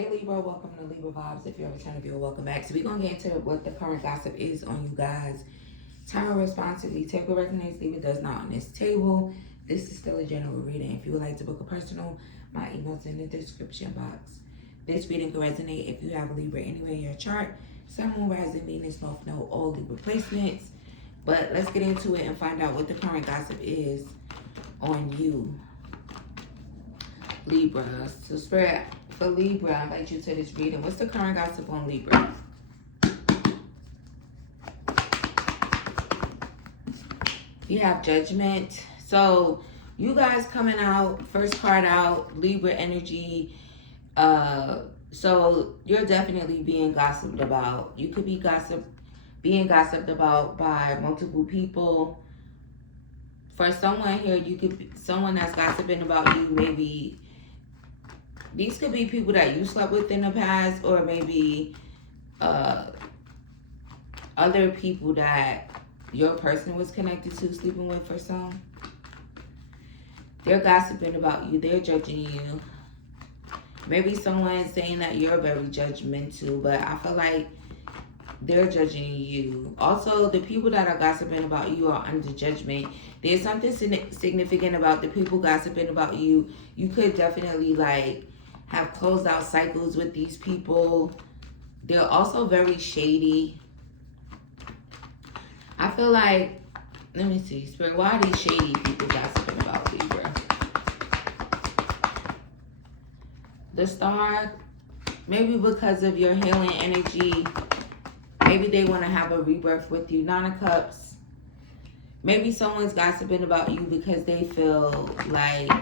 Hey Libra, welcome to Libra Vibes. If you're a returning viewer, welcome back. So we're gonna get into what the current gossip is on you guys. Time responsibly. Take what resonates, leave it does not on this table. This is still a general reading. If you would like to book a personal, my email's in the description box. This reading can resonate if you have a Libra anywhere in your chart. Sun, Moon, Rising, Venus, North Node, all Libra placements. But let's get into it and find out what the current gossip is on you, Libra. So Spirit, for Libra, I invite you to this reading. What's the current gossip on Libra? You have Judgment. So you guys coming out, first card out, Libra energy. So you're definitely being gossiped about. You could be being gossiped about by multiple people. For someone here, you could be someone that's gossiping about you. Maybe these could be people that you slept with in the past, or maybe other people that your person was connected to, sleeping with for some. They're gossiping about you. They're judging you. Maybe someone's saying that you're very judgmental, but I feel like they're judging you. Also, the people that are gossiping about you are under judgment. There's something significant about the people gossiping about you. You could definitely have closed out cycles with these people. They're also very shady. I feel like, let me see, Spirit, why are these shady people gossiping about Libra? The Star, maybe because of your healing energy. Maybe they want to have a rebirth with you. Nine of Cups. Maybe someone's gossiping about you because they feel like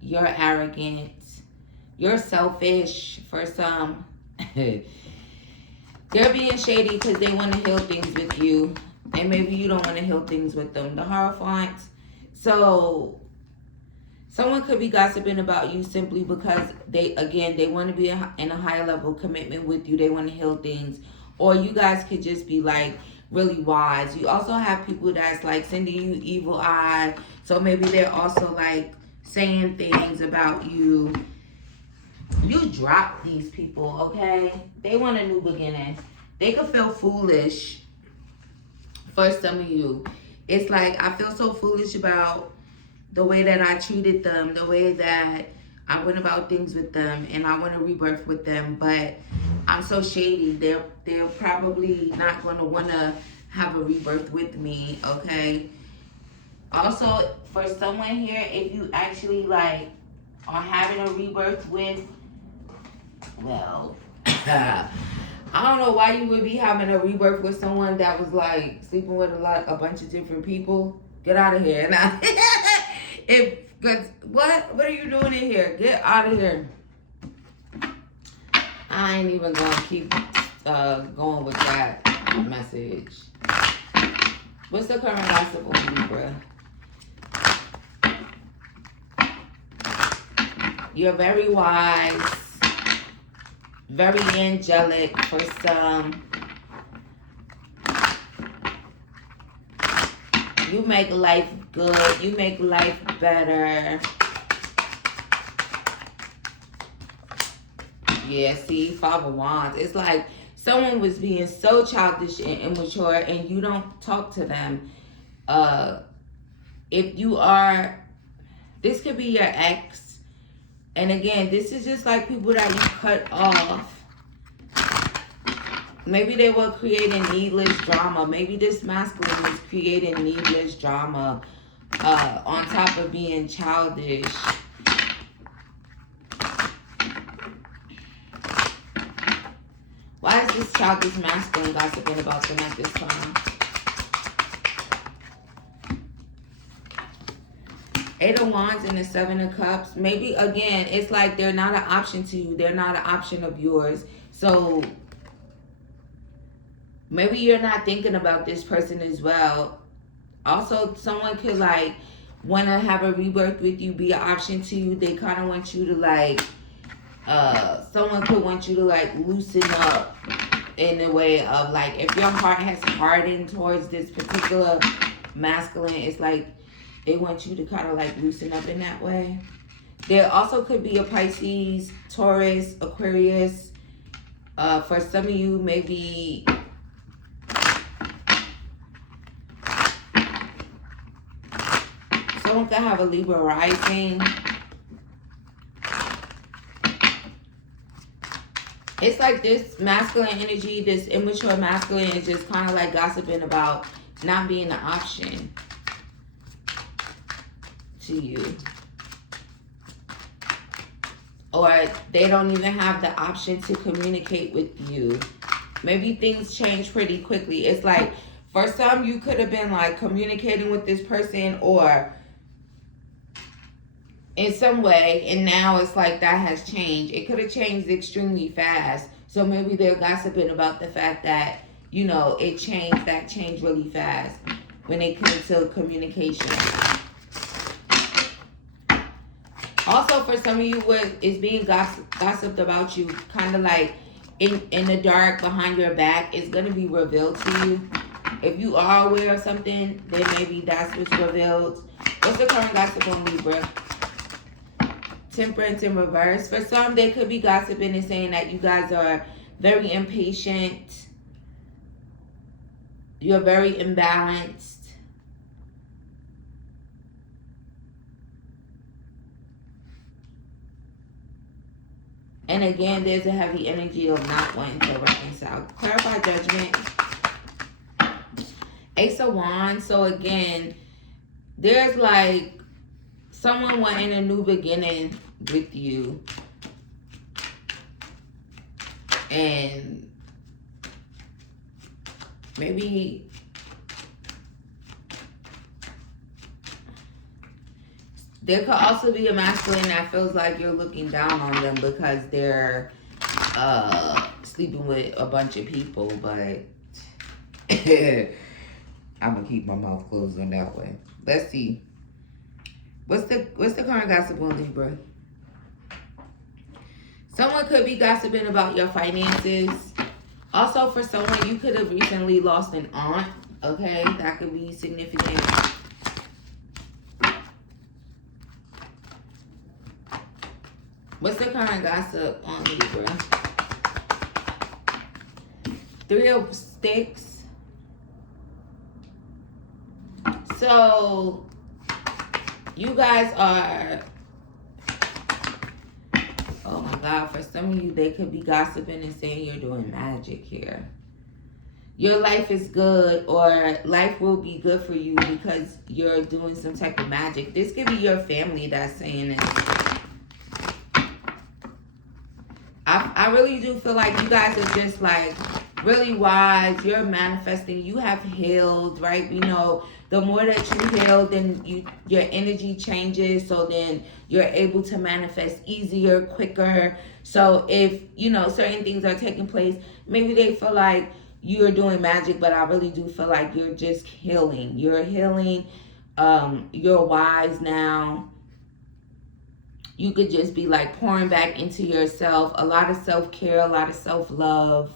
you're arrogant. You're selfish for some. They're being shady because they want to heal things with you. And maybe you don't want to heal things with them. The Hierophant. So someone could be gossiping about you simply because they want to be in a higher level commitment with you. They want to heal things. Or you guys could just be really wise. You also have people that's sending you evil eye. So maybe they're also saying things about you. You drop these people, okay? They want a new beginning. They could feel foolish for some of you. It's I feel so foolish about the way that I treated them, the way that I went about things with them, and I want to rebirth with them, but I'm so shady. They're probably not going to want to have a rebirth with me, okay? Also, for someone here, if you actually are having a rebirth with, well, I don't know why you would be having a rebirth with someone that was sleeping with a bunch of different people. Get out of here. Now, what are you doing in here? Get out of here. I ain't even gonna keep going with that message. What's the current gossip on Libra? You're very wise, very angelic for some. You make life good. You make life better. Yeah, see, Five of Wands. It's someone was being so childish and immature and you don't talk to them. If you are, this could be your ex. And again, this is just people that you cut off. Maybe they were creating needless drama. Maybe this masculine is creating needless drama on top of being childish. Why is this childish masculine gossiping about them at this time? Eight of Wands and the Seven of Cups. Maybe, again, it's they're not an option to you. They're not an option of yours. So maybe you're not thinking about this person as well. Also, someone could want to have a rebirth with you, be an option to you. They kind of want you to someone could want you to loosen up in a way of if your heart has hardened towards this particular masculine, it's they want you to kind of loosen up in that way. There also could be a Pisces, Taurus, Aquarius. For some of you, maybe someone could have a Libra rising. It's like this masculine energy, this immature masculine is just kind of like gossiping about not being an option to you. Or they don't even have the option to communicate with you. Maybe things change pretty quickly. It's like, for some, you could have been like communicating with this person or in some way, and now it's like that has changed. It could have changed extremely fast. So maybe they're gossiping about the fact that, you know, that changed really fast when it comes to communication. Also, for some of you, what is being gossiped about you, kind of like in the dark, behind your back, is going to be revealed to you. If you are aware of something, then maybe that's what's revealed. What's the current gossip on Libra? Temperance in reverse. For some, they could be gossiping and saying that you guys are very impatient. You're very imbalanced. And again, there's a heavy energy of not wanting to reconcile. Clarify judgment. Ace of Wands. So again, there's like someone wanting a new beginning with you. And maybe there could also be a masculine that feels like you're looking down on them because they're sleeping with a bunch of people, but I'm gonna keep my mouth closed on that one. Let's see. What's the current gossip on Libra? Someone could be gossiping about your finances. Also, for someone, you could have recently lost an aunt. Okay, that could be significant. What's the current gossip on Libra? Three of Sticks. So, you guys are, oh my God, for some of you, they could be gossiping and saying you're doing magic here. Your life is good, or life will be good for you because you're doing some type of magic. This could be your family that's saying this. I really do feel like you guys are just like really wise. You're manifesting. You have healed, right? You know, the more that you heal, then your energy changes. So then you're able to manifest easier, quicker. So if, you know, certain things are taking place, maybe they feel like you're doing magic, but I really do feel like you're just healing. You're healing. You're wise now. You could just be like pouring back into yourself. A lot of self-care, a lot of self-love.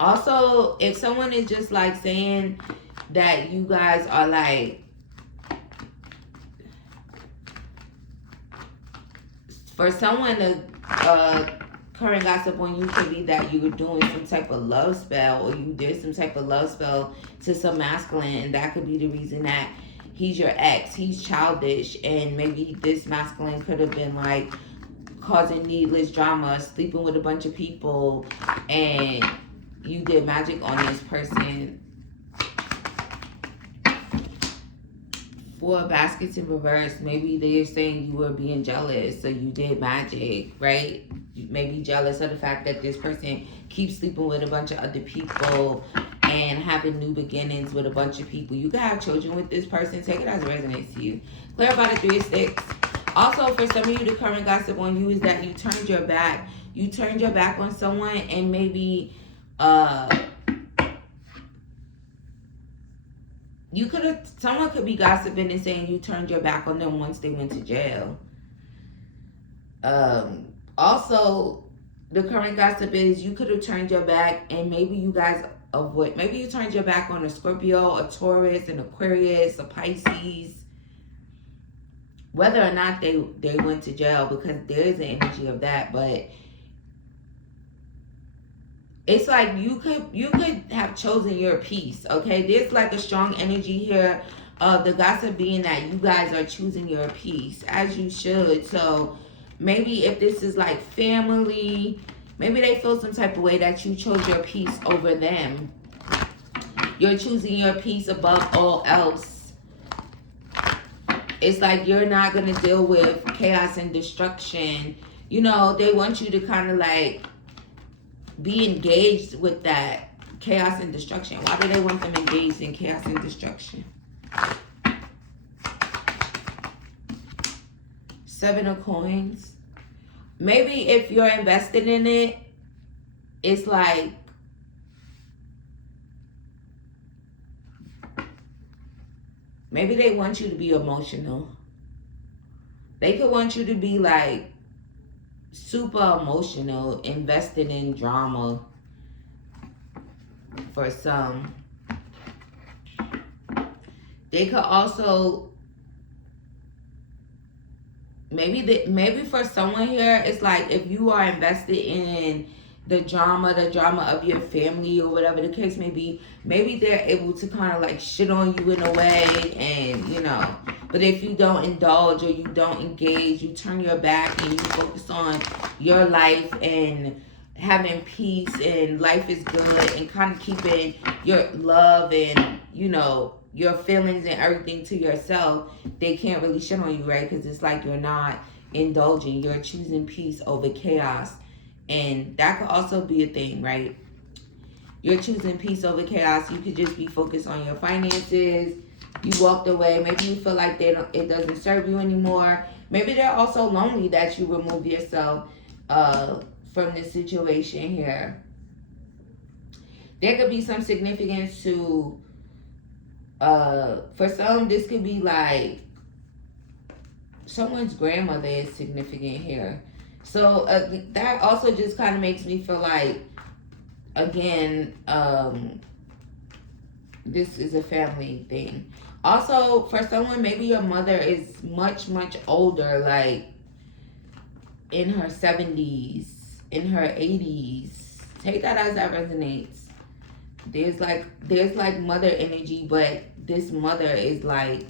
Also, if someone is just like saying that you guys are like, for someone to current gossip on you could be that you were doing some type of love spell, or you did some type of love spell to some masculine, and that could be the reason that he's your ex. He's childish, and maybe this masculine could have been like causing needless drama, sleeping with a bunch of people, and you did magic on this person. Four baskets in reverse. Maybe they're saying you were being jealous, so you did magic, right? You may be jealous of the fact that this person keeps sleeping with a bunch of other people and having new beginnings with a bunch of people. You can have children with this person. Take it as it resonates to you. Clarify the Three of Sticks. Also, for some of you, the current gossip on you is that you turned your back. You turned your back on someone, and maybe someone could be gossiping and saying you turned your back on them once they went to jail. Also, the current gossip is you could have turned your back, and maybe you guys avoid. Maybe you turned your back on a Scorpio, a Taurus, an Aquarius, a Pisces. Whether or not they went to jail, because there is an energy of that, but it's like you could have chosen your peace. Okay, there's like a strong energy here of the gossip being that you guys are choosing your peace, as you should. So maybe if this is like family, maybe they feel some type of way that you chose your peace over them. You're choosing your peace above all else. It's like you're not going to deal with chaos and destruction. You know, they want you to kind of like be engaged with that chaos and destruction. Why do they want them engaged in chaos and destruction? Seven of Coins. Maybe if you're invested in it, it's like maybe they want you to be emotional. They could want you to be like super emotional, invested in drama for some. They could also maybe for someone here, it's like if you are invested in the drama of your family or whatever the case may be, maybe they're able to kind of like shit on you in a way, and you know. But if you don't indulge or you don't engage, you turn your back and you focus on your life and having peace and life is good and kind of keeping your love and, you know, your feelings and everything to yourself, they can't really shit on you, right? Because it's like you're not indulging. You're choosing peace over chaos. And that could also be a thing, right? You're choosing peace over chaos. You could just be focused on your finances. You walked away. Maybe you feel like it doesn't serve you anymore. Maybe they're also lonely that you remove yourself from this situation here. There could be some significance to, for some, this could be like someone's grandmother is significant here. So that also just kind of makes me feel like, again, this is a family thing. Also, for someone, maybe your mother is much, much older, like in her 70s, in her 80s. Take that as that resonates. There's like mother energy, but this mother is like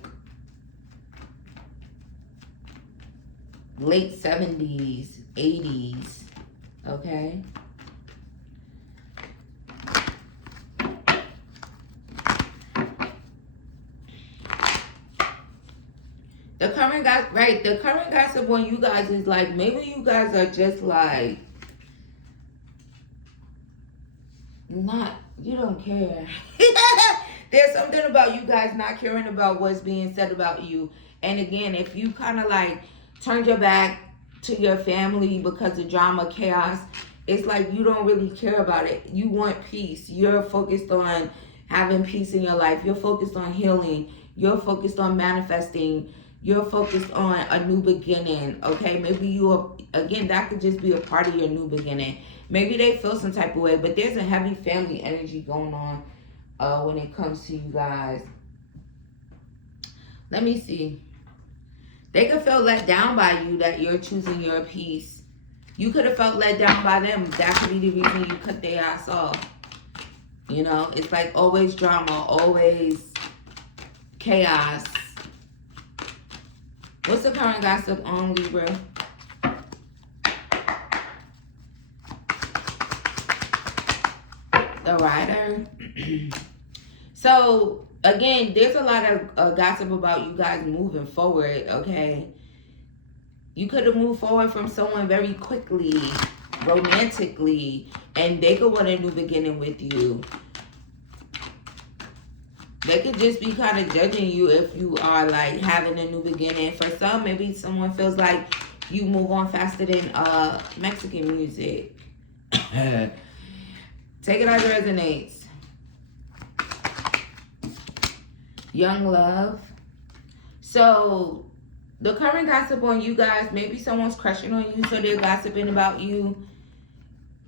late 70s, 80s, okay? The current gossip, right? The current gossip on you guys is like, maybe you guys are just like, you don't care. There's something about you guys not caring about what's being said about you. And again, if you kind of like turned your back to your family because of drama, chaos, it's like you don't really care about it. You want peace. You're focused on having peace in your life. You're focused on healing. You're focused on manifesting. You're focused on a new beginning, okay? Maybe again, that could just be a part of your new beginning. Maybe they feel some type of way, but there's a heavy family energy going on when it comes to you guys. Let me see. They could feel let down by you that you're choosing your peace. You could have felt let down by them. That could be the reason you cut their ass off. You know, it's like always drama, always chaos. What's the current gossip on Libra? The Rider. So, again, there's a lot of gossip about you guys moving forward, okay? You could have moved forward from someone very quickly, romantically, and they could want a new beginning with you. They could just be kind of judging you if you are like having a new beginning. For some, maybe someone feels like you move on faster than Mexican music. Take it as it resonates. Young love. So the current gossip on you guys, maybe someone's crushing on you, so they're gossiping about you.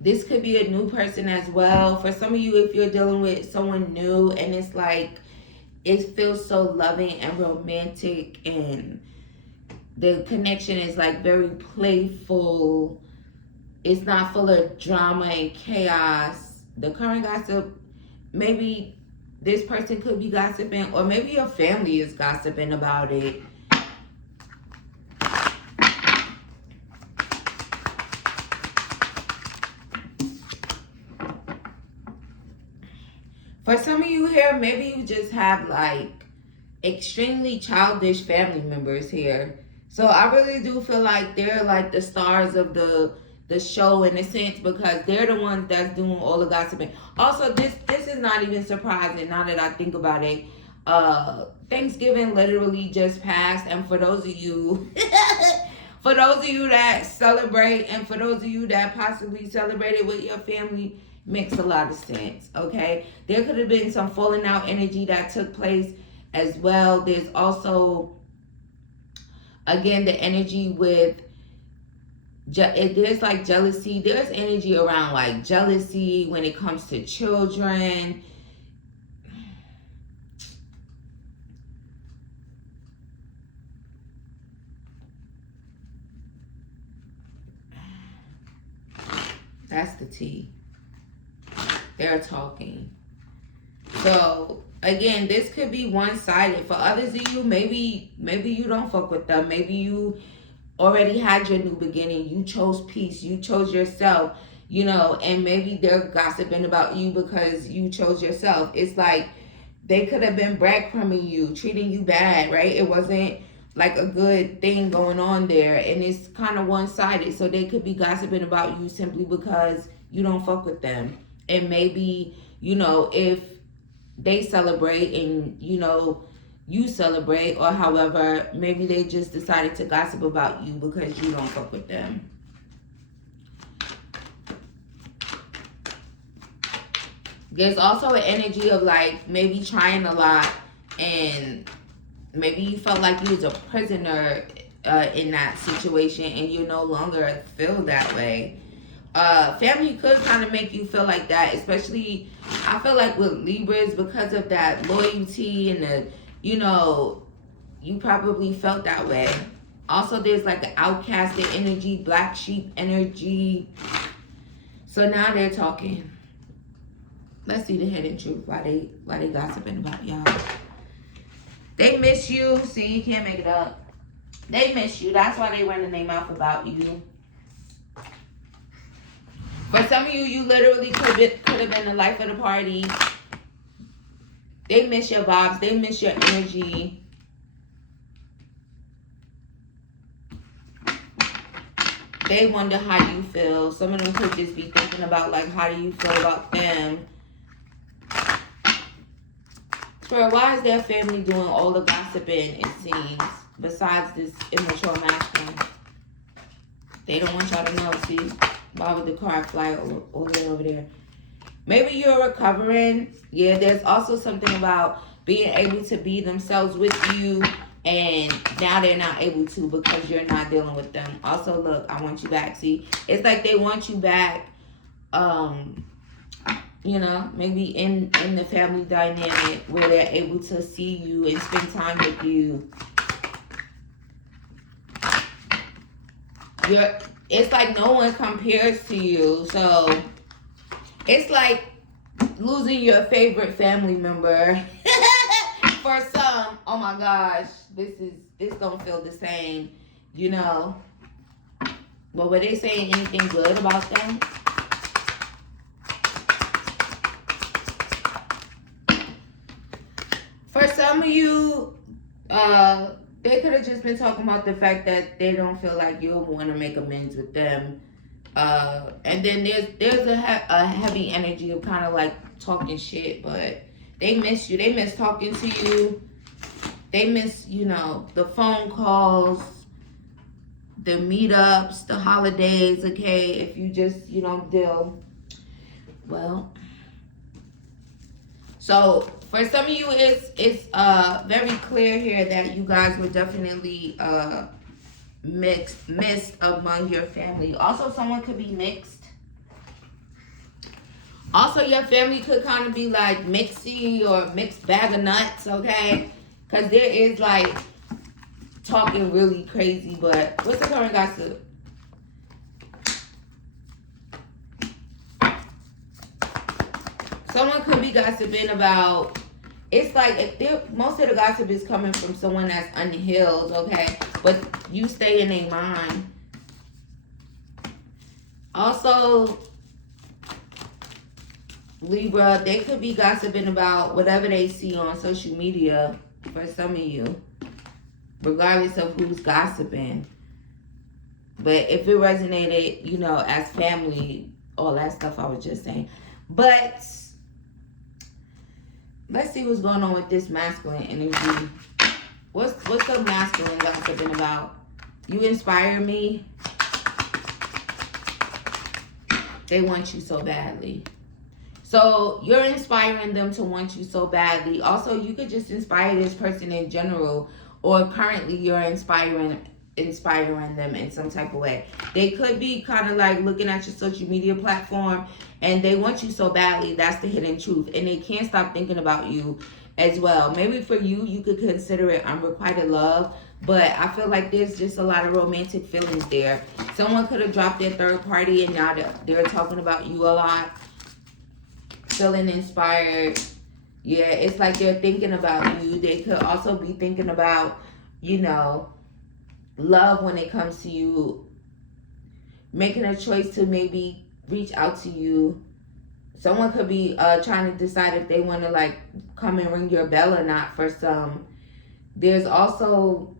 This could be a new person as well. For some of you, if you're dealing with someone new and it's like, it feels so loving and romantic and the connection is like very playful. It's not full of drama and chaos. The current gossip, maybe this person could be gossiping, or maybe your family is gossiping about it. For some of you here, maybe you just have like extremely childish family members here. So I really do feel like they're like the stars of the show in a sense, because they're the ones that's doing all the gossiping. Also, this is not even surprising now that I think about it. Thanksgiving literally just passed, and for those of you for those of you that celebrate, and for those of you that possibly celebrated with your family, makes a lot of sense. Okay, there could have been some falling out energy that took place as well. There's also, again, the energy with, there's like jealousy. There's energy around like jealousy when it comes to children. That's the tea. They're talking. So again, this could be one-sided. For others of you, maybe you don't fuck with them. Maybe you already had your new beginning. You chose peace. You chose yourself, you know, and maybe they're gossiping about you because you chose yourself. It's like they could have been breadcrumbing you, treating you bad, right? It wasn't like a good thing going on there, and it's kind of one-sided. So they could be gossiping about you simply because you don't fuck with them. And maybe, you know, if they celebrate and, you know, you celebrate, or however, maybe they just decided to gossip about you because you don't fuck with them. There's also an energy of like maybe trying a lot, and maybe you felt like you was a prisoner in that situation, and you no longer feel that way. Family could kind of make you feel like that, especially I feel like with Libras, because of that loyalty and the, you know, you probably felt that way. Also, there's like an outcasted energy, black sheep energy. So now they're talking. Let's see the hidden truth. Why they gossiping about y'all? They miss you. See, you can't make it up. They miss you. That's why they running their mouth about you. For some of you, you literally could have been the life of the party. They miss your vibes. They miss your energy. They wonder how you feel. Some of them could just be thinking about like, how do you feel about them? For why is their family doing all the gossiping, it seems, besides this immature masculine? They don't want y'all to know. See, why would the car fly all the way over there? Maybe you're recovering. Yeah, there's also something about being able to be themselves with you, and now they're not able to because you're not dealing with them. Also, look, I want you back. See, it's like they want you back. You know, maybe in the family dynamic where they're able to see you and spend time with you. It's like no one compares to you. So it's like losing your favorite family member. For some, oh my gosh, this don't feel the same, you know. But were they saying anything good about them? For some of you, they could have just been talking about the fact that they don't feel like you'll want to make amends with them. And then there's a heavy energy of kind of like talking shit, but they miss you. They miss talking to you. They miss, you know, the phone calls, the meetups, the holidays, okay? If you just, you know, deal. Well, so for some of you, it's very clear here that you guys were definitely mixed among your family. Also, someone could be mixed. Also, your family could kind of be like mixy or mixed bag of nuts, okay? Because there is like talking really crazy, but what's the current gossip? Someone could be gossiping about, it's like if most of the gossip is coming from someone that's unhealed, okay? But you stay in their mind. Also, Libra, they could be gossiping about whatever they see on social media for some of you, regardless of who's gossiping. But if it resonated, you know, as family, all that stuff I was just saying. But let's see what's going on with this masculine energy. What's the masculine gossiping about? You inspire me. They want you so badly. So you're inspiring them to want you so badly. Also, you could just inspire this person in general, or currently you're inspiring them in some type of way. They could be kind of like looking at your social media platform and they want you so badly. That's the hidden truth. And they can't stop thinking about you as well. Maybe for you, you could consider it unrequited love, but I feel like there's just a lot of romantic feelings there. Someone could have dropped their third party and now they're talking about you a lot. Feeling inspired. Yeah, it's like they're thinking about you. They could also be thinking about, you know, love when it comes to you. Making a choice to maybe reach out to you. Someone could be trying to decide if they want to like come and ring your bell or not for some. There's also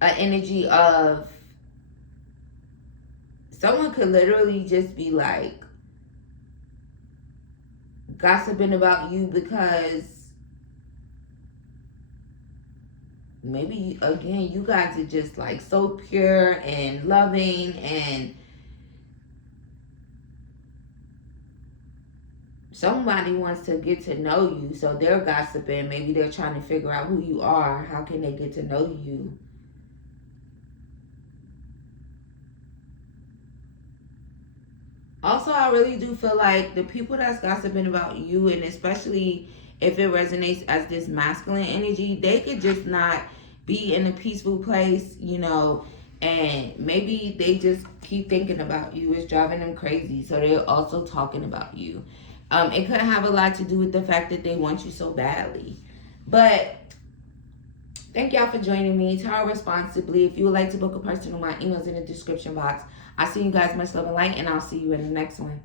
an energy of someone could literally just be like gossiping about you because maybe again you guys are just like so pure and loving, and somebody wants to get to know you, so they're gossiping. Maybe they're trying to figure out who you are. How can they get to know you? Also, I really do feel like the people that's gossiping about you, and especially if it resonates as this masculine energy, they could just not be in a peaceful place, you know, and maybe they just keep thinking about you. It's driving them crazy, so they're also talking about you. It could have a lot to do with the fact that they want you so badly. But thank y'all for joining me. Tarot responsibly. If you would like to book a personal, my email's in the description box. I see you guys, much love and light, and I'll see you in the next one.